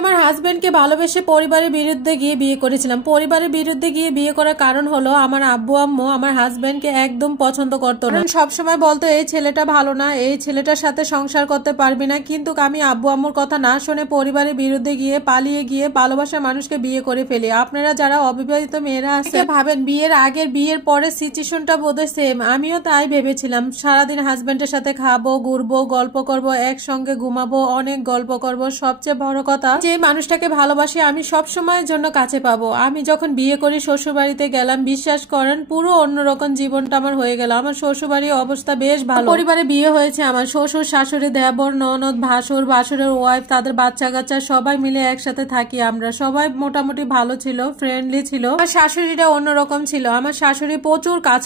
আমার হাজবেন্ডকে ভালোবেসে পরিবারের বিরুদ্ধে গিয়ে বিয়ে করেছিলাম। পরিবারের বিরুদ্ধে গিয়ে বিয়ে করার কারণ হলো আমার আব্বু আম্মু আমার হাজবেন্ডকে একদম পছন্দ করতো না। সবসময় বলতো এই ছেলেটা ভালো না, এই ছেলেটার সাথে সংসার করতে পারবি না। কিন্তু আমি আব্বু আম্মুর কথা না শুনে পরিবারের বিরুদ্ধে গিয়ে পালিয়ে গিয়ে ভালোবাসার মানুষকে বিয়ে করে ফেলি। আপনারা যারা অবিবাহিত মেয়েরা আছে ভাবেন বিয়ের আগের বিয়ের পরে সিচুয়েশনটা বোধহয় সেম। আমিও তাই ভেবেছিলাম, সারাদিন হাজবেন্ডের সাথে খাবো, ঘুরবো, গল্প করবো, একসঙ্গে ঘুমাবো, অনেক গল্প করবো। সবচেয়ে বড় কথা, যে মানুষটাকে ভালোবাসি আমি সব সময়ের জন্য কাছে পাবো। আমি যখন বিয়ে করি শ্বশুর বাড়িতে গেলাম, বিশ্বাস করেন পুরো অন্যরকম জীবনটা আমার হয়ে গেল। আমার শ্বশুর বাড়ির অবস্থা বেশ ভালো। পরিবারে বিয়ে হয়েছে আমার শ্বশুর শাশুড়ি, দেবর, ননদ, ভাসুর, ভাসুরের ওয়াইফ, তাদের বাচ্চা কাচ্চা সবাই মিলে একসাথে থাকি। আমরা সবাই মোটামুটি ভালো ছিল, ফ্রেন্ডলি ছিল। আমার শাশুড়িটা অন্যরকম ছিল। আমার শাশুড়ি প্রচুর কাজ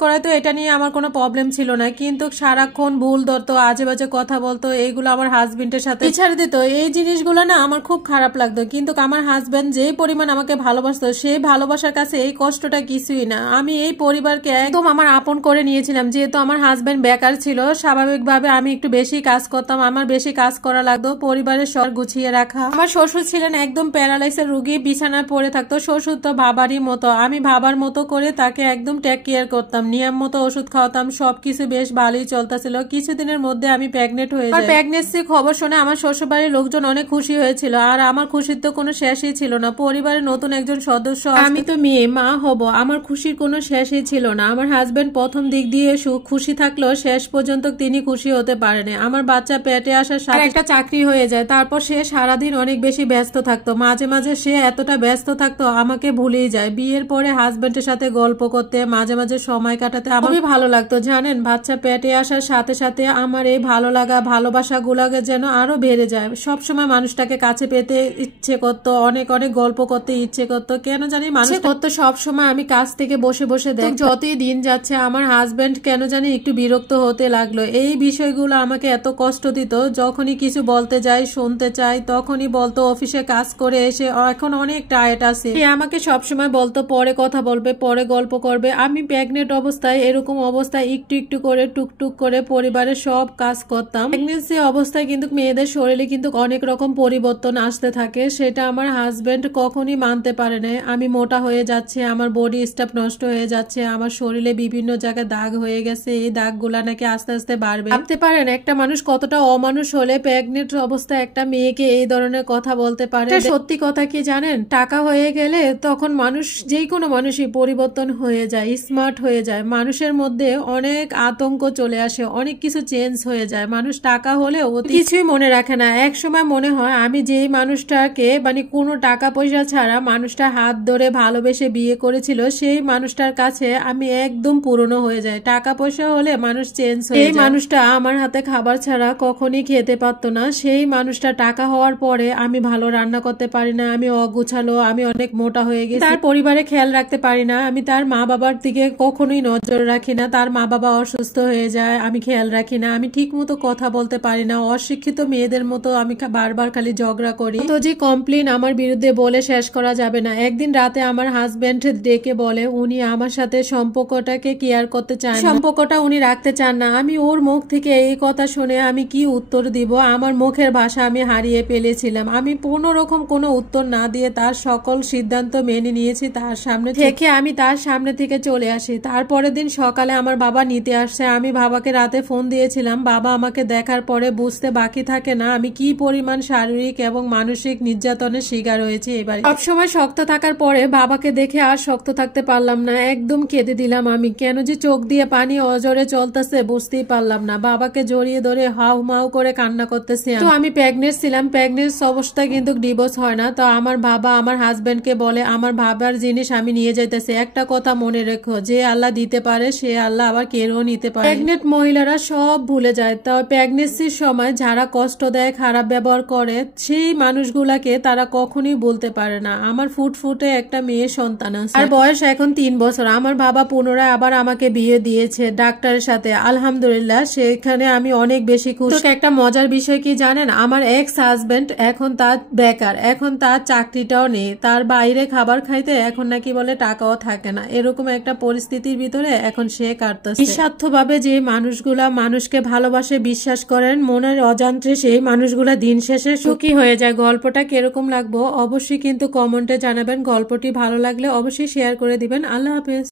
করাইতো, এটা নিয়ে আমার কোনো প্রবলেম ছিল না। কিন্তু সারাক্ষণ ভুল ধরতো, আজে বাজে কথা বলতো, এইগুলো আমার হাজবেন্ডের সাথে ছাড় দিত। এই জিনিসগুলো না আমার খুব খারাপ লাগতো। কিন্তু আমার হাজবেন্ড যেই পরিমাণ আমাকে ভালোবাসতো, সেই ভালোবাসার কাছে এই কষ্টটা কিছুই না। আমি এই পরিবারকে একদম আমার আপন করে নিয়েছিলাম। যেহেতু আমার হাজবেন্ড বেকার ছিল, স্বাভাবিকভাবে আমি একটু বেশি কাজ করতাম, আমার বেশি কাজ করা লাগতো পরিবারের সব গুছিয়ে রাখা। আমার শ্বশুর ছিলেন একদম প্যারালাইসের রোগী, বিছানায় পড়ে থাকতো। শ্বশুর তো বাবারই মতো, আমি বাবার মতো করে তাকে একদম টেক কেয়ার করতাম, নিয়ম মতো ওষুধ খাওয়াতাম, সবকিছু বেশ ভালোই চলতেছিল। কিছুদিনের মধ্যে আমি প্রেগনেন্ট হয়ে যাই। প্রেগনেন্সি খবর শুনে আমার শ্বশুর বাড়ির লোকজন অনেক খুশি হয়েছিল, আর আমার খুশির তো কোনো শেষই ছিল না। পরিবারের নতুন একজন সদস্য, আমি তো মেয়ে, মা হব, আমার খুশির কোনো শেষই ছিল না। আমার হাজবেন্ড প্রথম দিক দিয়ে খুশি থাকলেও শেষ পর্যন্ত তিনি খুশি হতে পারেনি। আমার বাচ্চা পেটে আসার সাথে একটা চাকরি হয়ে যায়, তারপর সে সারাদিন অনেক বেশি ব্যস্ত থাকতো। মাঝে মাঝে সে এতটা ব্যস্ত থাকতো আমাকে ভুলেই যায়। বিয়ের পরে হাজবেন্ডের সাথে গল্প করতে, মাঝে মাঝে সময় কাটাতে আমার খুবই ভালো লাগতো। জানেন, বাচ্চা পেটে আসার সাথে সাথে আমার এই ভালো লাগা ভালোবাসা গুলাকে যেন আরো বেড়ে যায়। সবসময় মানুষটাকে কাছে পেতে ইচ্ছে করতো, অনেক অনেক গল্প করতে ইচ্ছে করতো। কেন জানি মানুষ করতো সবসময় আমি কাছ থেকে বসে বসে দেখ। যতই দিন যাচ্ছে আমার হাজবেন্ড কেন জানি একটু বিরক্ত হতে লাগলো। এই বিষয়গুলো আমাকে এত কষ্ট দিত। যখনই কিছু বলতে যাই, শুনতে চাই, তখনই বলতো অফিসে কাজ করে এসে এখন অনেক টায়ার্ড আছে। সে আমাকে সবসময় বলতো পরে কথা বলবে, পরে গল্প করবে। আমি প্রেগনেন্ট অবস্থায় এরকম অবস্থায় একটু একটু করে টুকটুক করে পরিবারের সব কাজ করতাম। প্রেগনেন্সি অবস্থায় কিন্তু মেয়েদের শরীরে কিন্তু অনেক রকম পরিবর্তন আসতে থাকে, সেটা আমার হাজবেন্ড কখনই মানতে পারে না। আমি মোটা হয়ে যাচ্ছে, আমার বডি স্টাফ নষ্ট হয়ে যাচ্ছে, আমার শরীরে বিভিন্ন জায়গায় দাগ হয়ে গেছে, এই দাগগুলা নাকি আস্তে আস্তে বাড়বে। ভাবতে পারেন একটা মানুষ কতটা অমানুষ হলে প্রেগনেন্ট অবস্থায় একটা মেয়েকে এই ধরনের কথা বলতে পারে। সত্যি কথা কি জানেন, টাকা হয়ে গেলে তখন মানুষ, যে কোনো মানুষই পরিবর্তন হয়ে যায়, স্মার্ট হয়ে যায়। মানুষের মধ্যে অনেক আতঙ্ক চলে আসে, অনেক কিছু চেঞ্জ হয়ে যায়। মানুষ টাকা হলেও কিছুই মনে রাখে না। এক সময় মনে হয় আমি যেই মানুষটাকে মানে কোনো টাকা পয়সা ছাড়া মানুষটা হাত ধরে ভালোবেসে বিয়ে করেছিল, সেই মানুষটার কাছে আমি একদম পুরনো হয়ে যায়। টাকা পয়সা হলে মানুষ চেঞ্জ হয়ে যায়। এই মানুষটা আমার হাতে খাবার ছাড়া কখনই খেতে পারতো না। সেই মানুষটা টাকা হওয়ার পরে আমি ভালো রান্না করতে পারি না, আমি অগুছালো, আমি অনেক মোটা হয়ে গেছি, তার পরিবারে খেয়াল রাখতে পারি না, আমি তার মা বাবার দিকে কখনোই নজর রাখি না, তার মা বাবা অসুস্থ হয়ে যায় আমি খেয়াল রাখি না, আমি ঠিক মতো কথা বলতে পারি না, অশিক্ষিত মেয়েদের মতো আমি বারবার খালি ঝগড়া করি। তো যে কমপ্লেন আমার বিরুদ্ধে বলে শেষ করা যাবে না। একদিন রাতে আমার হাজবেন্ড ডেকে বলে উনি আমার সাথে সম্পর্কটাকে কেয়ার করতে চান, সম্পর্কটা উনি রাখতে চান না। আমি ওর মুখ থেকে এই কথা শুনে আমি কি উত্তর দিব, আমার মুখের ভাষা আমি হারিয়ে ফেলেছিলাম। আমি কোনো রকম কোনো উত্তর না দিয়ে তার সকল সিদ্ধান্ত মেনে নিয়েছি। তার সামনে থেকে আমি তার সামনে থেকে চলে আসি। তারপরের দিন সকালে আমার বাবা নিতে আসছে। আমি বাবাকে রাতে ফোন দিয়েছিলাম। বাবা আমাকে দেখার পরে বুঝতে বাকি থাকে না আমি কি পরিমাণ শারীরিক এবং মানসিক নির্যাতনের শিকার হয়েছি। এবারে সবসময় শক্ত থাকার পরে বাবাকে দেখে আর শক্ত থাকতে পারলাম না, একদম কেঁদে দিলাম। আমি কেন যে চোখ দিয়ে পানি অজরে চলতেছে বুঝতেই পারলাম না। বাবাকে জড়িয়ে ধরে হাউ মাউ করে কান্না করতেছি। তো আমি প্রেগনেন্ট ছিলাম, প্রেগনেন্ট অবস্থায় কিন্তু ডিভোর্স হয় না। তো আমার বাবা আমার হাজবেন্ডকে বলে আমার বাবার জিনিস আমি নিয়ে যাইতেছি, একটা কথা মনে রেখো, যে আল্লাহ দিতে পারে সে আল্লাহ আবার কেড়েও নিতে পারে। প্রেগনেন্ট মহিলারা সব ভুলে যায়। তো প্রেগনেন্সির সময় যারা কষ্ট দেয়, খারাপ ব্যবহার করে, সেই মানুষগুলাকে তারা কখনোই বলতে পারে না। আমার ফুটফুটে একটা মেয়ে সন্তান আছে, আর বয়স এখন 3 বছর। আমার বাবা পুনরায় আবার আমাকে বিয়ে দিয়েছে ডাক্তারের সাথে, আলহামদুলিল্লাহ। সেখানে আমি অনেক বেশি খুশি। একটা মজার বিষয় কি জানেন, আমার এক্স হাজবেন্ড এখন তার বেকার, এখন তার চাকরিটাও নেই, তার বাইরে খাবার খাইতে এখন নাকি বলে টাকাও থাকে না। এরকম একটা পরিস্থিতির ভিতরে এখন সে কাটতেছে। নিঃস্বার্থভাবে যে মানুষগুলা মানুষকে ভালোবাসে, বিশ্বাস করেন, মনের অজান্তে সেই মানুষগুলা দিন শেষে সুখী হয়ে যায়। গল্পটা কিরকম লাগলো অবশ্যই কিন্তু কমেন্টে জানাবেন। গল্পটি ভালো লাগলে অবশ্যই শেয়ার করে দিবেন। আল্লাহ হাফেজ।